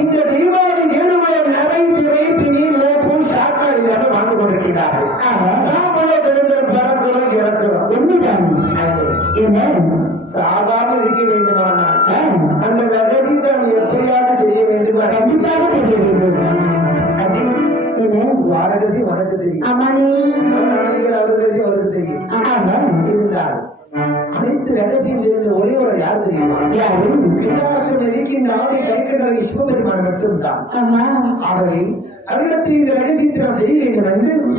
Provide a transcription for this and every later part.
இந்த தீபாவளி தேர்வுடைய நிறை திரை பிணி லோப்பு சாக்கா இல்லாம வாழ்ந்து கொண்டிருக்கிறார்கள். பரப்புறம் இறக்குறோம் என்ன சாதாரண இருக்க வேண்டுமானால் அந்த ரகசியத்தை எப்படியாவது தெரிய வேண்டும். கண்டிப்பாக தெரிய வேண்டும். ரகசியம் வளர்க்க தெரியும். ரகசியம் வளர்க்க தெரியும். இருந்தால் அனைத்து ரகசியம் தெரிந்த ஒரே ஒரு யார் தெரியுமா? கைலாசம் இருக்கின்ற ஆதி கைக்கடலை சிவபெருமான் மட்டும்தான். ஆகவே அவரிடத்தில் இந்த ரகசியத்தை நாம் தெரிய வேண்டும் என்று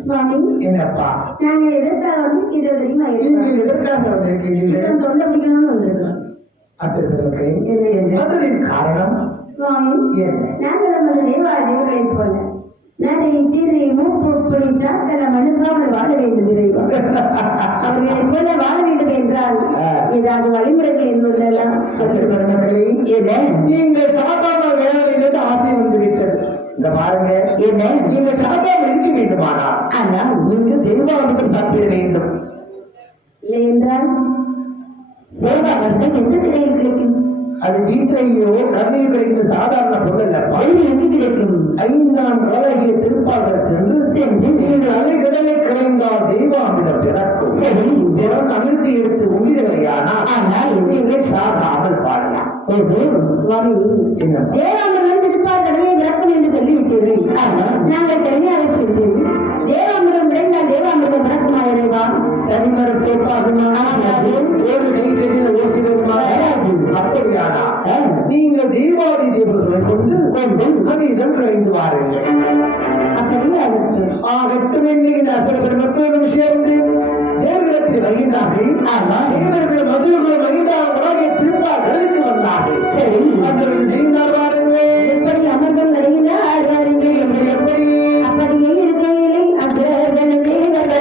சுவாமி என்னப்பா நாங்கள் எதற்காக வந்து இது தெரியுமா நீங்கள் எதற்காக வந்திருக்கிறீர்கள்? தொண்டை பிடிக்கணும்னு வந்திருக்கோம். ஆசிரியர்களே, என்ன என்ன அதன் காரணம் சுவாமி என்ன? நாங்கள் வந்து தேவாலயங்களை போல நடை திரை மூப்பு பொடி சாத்தலம் அணுகாமல் வாழ வேண்டும் இறைவா. அவர்களை போல வாழ வேண்டும் என்றால் ஏதாவது வழிமுறைகள் என்பதெல்லாம் ஆசிரியர்களே, நீங்கள் சாதாரண வேலையிலிருந்து ஆசை வந்து விட்டது. இந்த பாருங்க, என்ன நீங்க சாதாரண இருக்க வேண்டுமானா ஆனால் நீங்க தெய்வாவுக்கு சாப்பிட வேண்டும். இல்லை என்றால் சேவாவர்கள் எந்த நிலையில் கிடைக்கும்? அது வீட்டிலேயோ கதையில் கிடைக்கிற சாதாரண பொருள் அல்லப்பா. எங்கு கிடைக்கும்? 5ஆம் கலைய திருப்பாளர் சென்று நீங்கள் அதை கடலை கிடைந்தால் தெய்வாமிடம் பிறக்கும். தினம் அமிழ்த்தி எடுத்து உயிர்களையானால் ஆனால் நீங்கள் சாகாமல் பாடலாம். சுவாமி என்ன தேவாமிரம் திருப்பால் கடலை விளக்கம் என்று சொல்லிவிட்டீர்கள். நாங்கள் கன்னியாக சென்று தேவாமிரம் விளைந்தால் தேவாமிரம் விளக்குமா இறைவா? தனிமரம் கேட்பாகுமா? அப்படியானா நீங்கள் தெய்வாதி தேவர்களை கொண்டு அமிர்தம் கலைந்து வாருங்கள். அப்படியே அதற்கு ஆகட்டும் என்று அசர்கள் மக்களும் சேர்ந்து தேவர்களிடத்தில் வருகின்றார்கள். ஆனால் தேவர்கள் மதுர்களும் 5ஆம் உலகை திருப்பால் கடலுக்கு வந்தார்கள். சரி அவர்கள் செய்தார் வாருங்கள். எப்படி அமர்தம் வருகிறார் வாருங்கள். எப்படி அப்படியே இருக்கையிலே அசர்கள் தேவர்களோ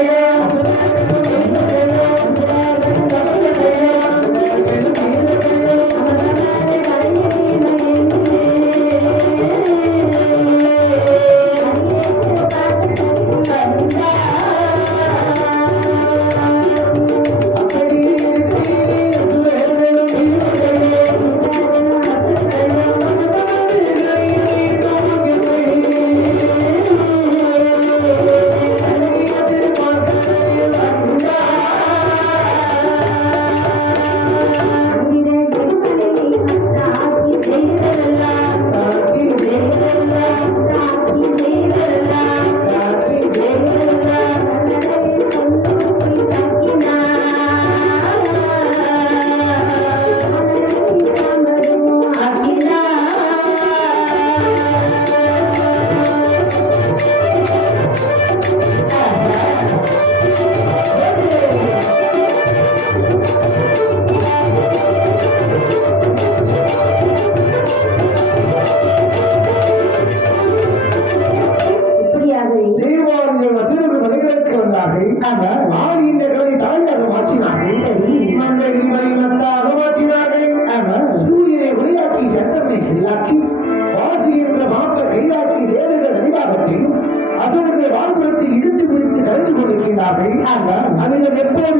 அமிர்தம் எப்போது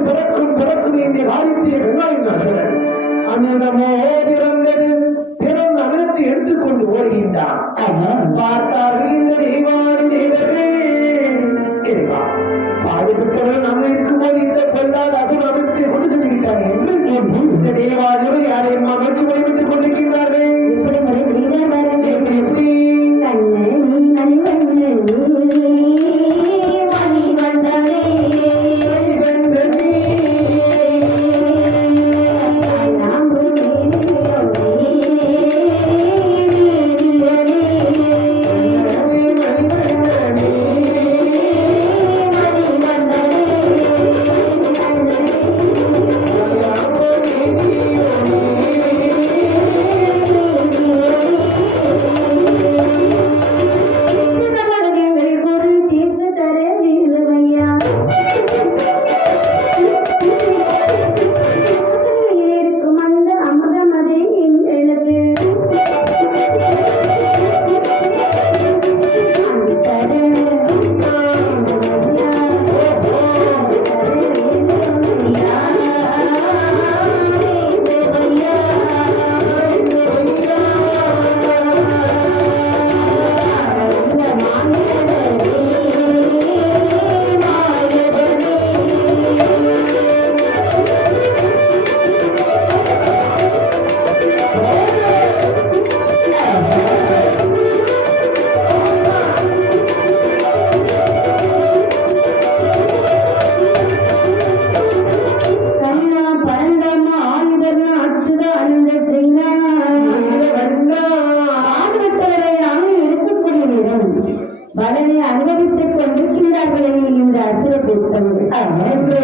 பிறக்கும் என்று ஆதித்ய வெள்ளாயிரம் அமிர்தமோ பிறந்தது. பிறந்த அமிர்தத்தை எடுத்துக்கொண்டு ஓடுகின்றான். பார்த்தார்கள் இந்த தெய்வாதி தேவர்கள் பாடுபட்டவர்கள் நம்ம இருக்கும்போது இந்த பொல்லாத அசுர அமைத்து கொண்டு சென்றுவிட்டார் என்று இந்த தேவாதிகள் யாரையும் அமைத்து வழிபட்டுக் கொண்டிருக்கின்றார்கள். எப்படி எப்படி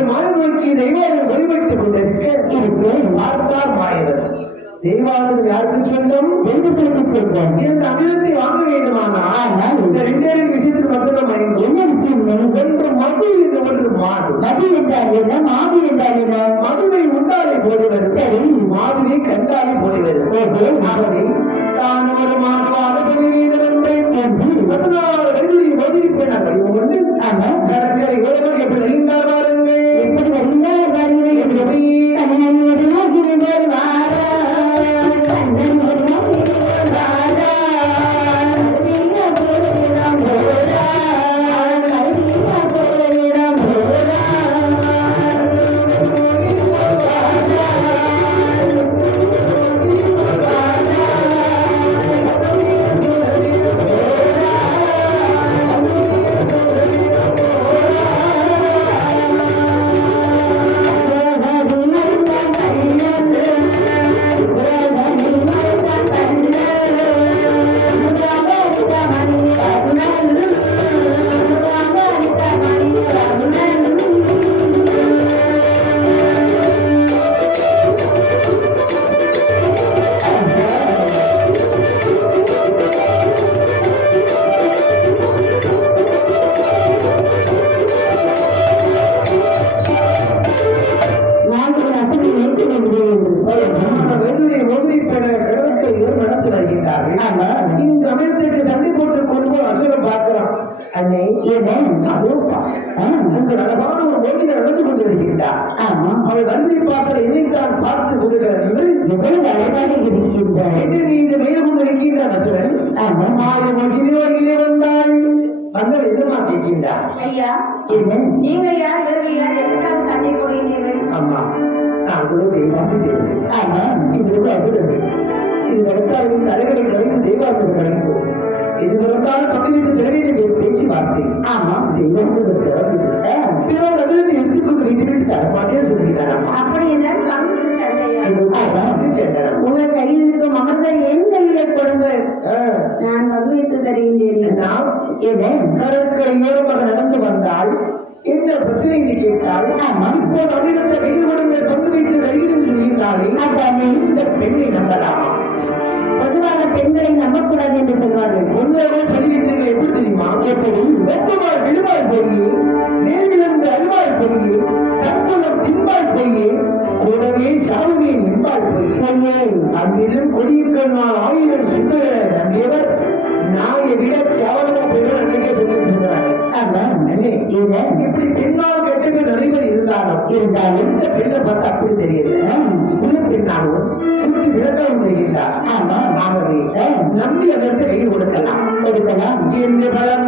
மாலை நோக்கி தெய்வானை வழிபட்டுக் கொண்டிருக்க பார்த்தார் மாயவர். தெய்வானது யாருக்கு சொந்தம்? இந்த அமிலத்தை வாங்க வேண்டுமானால் இந்த ரெண்டே விஷயத்துக்கு மட்டும்தான் மயங்கும். என்ன விஷயம்? ஒன்று மது, இந்த ஒன்று மாடு. மது என்றால் என்ன? மாடு என்றால் என்ன? மதுவை உண்டாலே போடுவது, சரி, மாதுவை கண்டாலே போடுவது. ஆகவே தான் ஒரு மாதமாக சொல்ல வேண்டும் என்று 14 வருடங்களில் மோதிரிப்பேன் கொண்டு கடற்கரை ஓரமாக எப்படி வருகின்றார் வாருங்கள். எப்படி வருகின்றார் வாருங்கள் எப்படி இந்த அமிர்தத்தை சண்டை போட்டு கொண்டு போய் அசுரம் பார்க்கிறான். அன்னை அந்த அழகான ஒரு மோதிரை நடந்து கொண்டிருக்கின்றார். அவள் வந்து பார்க்கிற இணைத்தான் பார்த்து கொண்டிருக்கிறது. நீ இந்த மேல கொண்டு இருக்கின்றான் அசுரன். மாய மகிழ்ச்சியிலே வந்தாள். வந்தால் எதிர்மா கேட்கின்றார். ஐயா, நீங்கள் யார்? வேறு யார்? எதற்காக சண்டை போடுகிறீர்கள்? ஆமா, நான் கூட தெய்வாக்கு தெரியும். ஆமா, இப்பொழுது அசுரன் இது நடத்தாலும் தலைகளை கலைந்து தெய்வாக்கு கலைந்தோம். இது நடந்தாலும் பகுதிக்கு திறமையை பேச்சு பார்த்தேன். ஆமா, தெய்வாக்கு எடுத்துக்கொண்டு வீட்டுக்கு தரமாட்டே சொல்லுகிறாராம். அப்படி என்றால் கண்ணுக்கு சண்டையா? உங்கள் கையில் இருக்கும் அமர்ந்த என் கையில கொடுங்கள், நான் மகிழ்ச்சி தருகின்றேன். கடற்கரையோரமாக நடந்து வந்தால் என்ன பிரச்சனை என்று கேட்டால், இப்போது அதிகத்தை கையில் கொடுங்கள், பங்கு வைத்து கையில் சொல்லியிருந்தாலே இந்த பெண்ணை நம்பலாமா? பொதுவாக பெண்களை நம்பக்கூடாது என்று சொல்வார்கள். ஒன்றாக சரிவித்தீர்கள். எப்படி தெரியுமா? எப்படி வெப்பமாய் விழுவாய் போய், நேரிலிருந்து அழுவாய் போய், தற்பலம் தின்பாய் போய், கூடவே சாவுகை நின்பாய் போய், அங்கிலும் கொடியிருக்க நான் 1000 சென்று நம்பியவர் நாயை விட கேவலமா பெண்கள் அன்றைக்கே சொல்லி சொல்கிறார்கள். இப்படி பெண்ணால் கெட்டது நடைமுறை இருந்தாலும் இந்த பெண்ணை பார்த்து அப்படி தெரியல. உள்ள பெண்ணாலும் குட்டி விளக்கம் தெரிகின்றார். ஆகவே நம்பி அதற்கு கையில் கொடுக்கலாம். என்ன பலம்